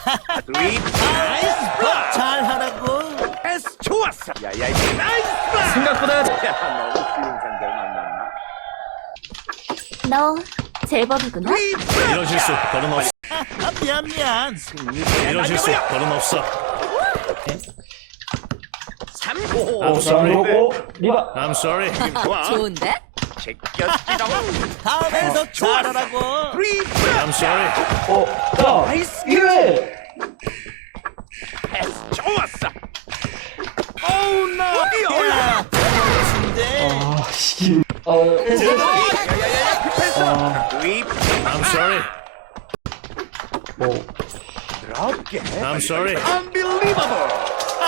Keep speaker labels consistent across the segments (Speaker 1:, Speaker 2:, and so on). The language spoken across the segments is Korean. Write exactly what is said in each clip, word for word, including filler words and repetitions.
Speaker 1: 드립 나이스 블락.
Speaker 2: 잘하라고.
Speaker 1: 패스 좋았어. 야야 나이스 블락.
Speaker 3: 생각보다
Speaker 1: 야 너무 쉬운 상대를 만났나?
Speaker 4: 너 제법이구나.
Speaker 1: 드립 블락.
Speaker 2: 이런 실수 더는 없어. 아, 미안 미안. 이런 실수 더는 없어.
Speaker 1: 삼
Speaker 2: I'm
Speaker 3: 오,
Speaker 2: sorry.
Speaker 3: 오, 리바.
Speaker 2: I'm sorry.
Speaker 1: 좋아.
Speaker 4: 좋은데?
Speaker 1: 제꼈지롱.
Speaker 2: 다음에서 잘하라고.
Speaker 1: 드립 블락.
Speaker 2: I'm sorry.
Speaker 3: 오, 자,
Speaker 1: 나이스
Speaker 3: 일.
Speaker 1: 패스 좋았어. 오우 노.
Speaker 2: 야, 근데
Speaker 3: 아, 씨. 어, 일.
Speaker 1: 야야야야 패스.
Speaker 3: 아,
Speaker 1: 드립.
Speaker 2: I'm sorry.
Speaker 3: 오.
Speaker 1: 드럽게.
Speaker 2: I'm sorry.
Speaker 1: Unbelievable.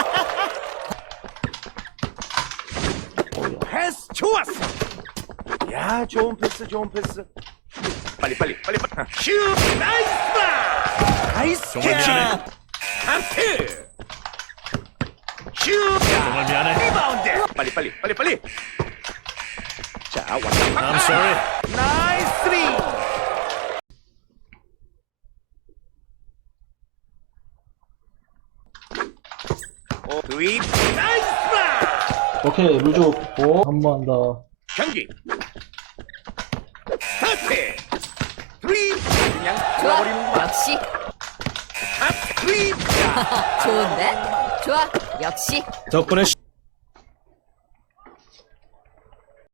Speaker 1: 패스 좋았어. 야 좋은 패스 좋은 패스. 빨리 빨리 빨리 빨리. 슛 나이스 바. 나이스
Speaker 2: 정말
Speaker 1: 캐치.
Speaker 2: 미안해.
Speaker 1: 한트. 슛.
Speaker 2: 정말 미안해.
Speaker 1: 리바운드. 빨리 빨리 빨리 빨리. 자 왔다.
Speaker 2: I'm sorry.
Speaker 1: 나이스 쓰리. 오 드립. 나이스 바.
Speaker 3: 오케이, 룰 좋고. 한 번 더.
Speaker 1: 경기 스타트. 드립. 그냥
Speaker 4: 좋아.
Speaker 1: 돌아버리는구만.
Speaker 4: 역시.
Speaker 1: 탑 드립.
Speaker 4: 좋은데? 좋아. 역시.
Speaker 2: 덕분에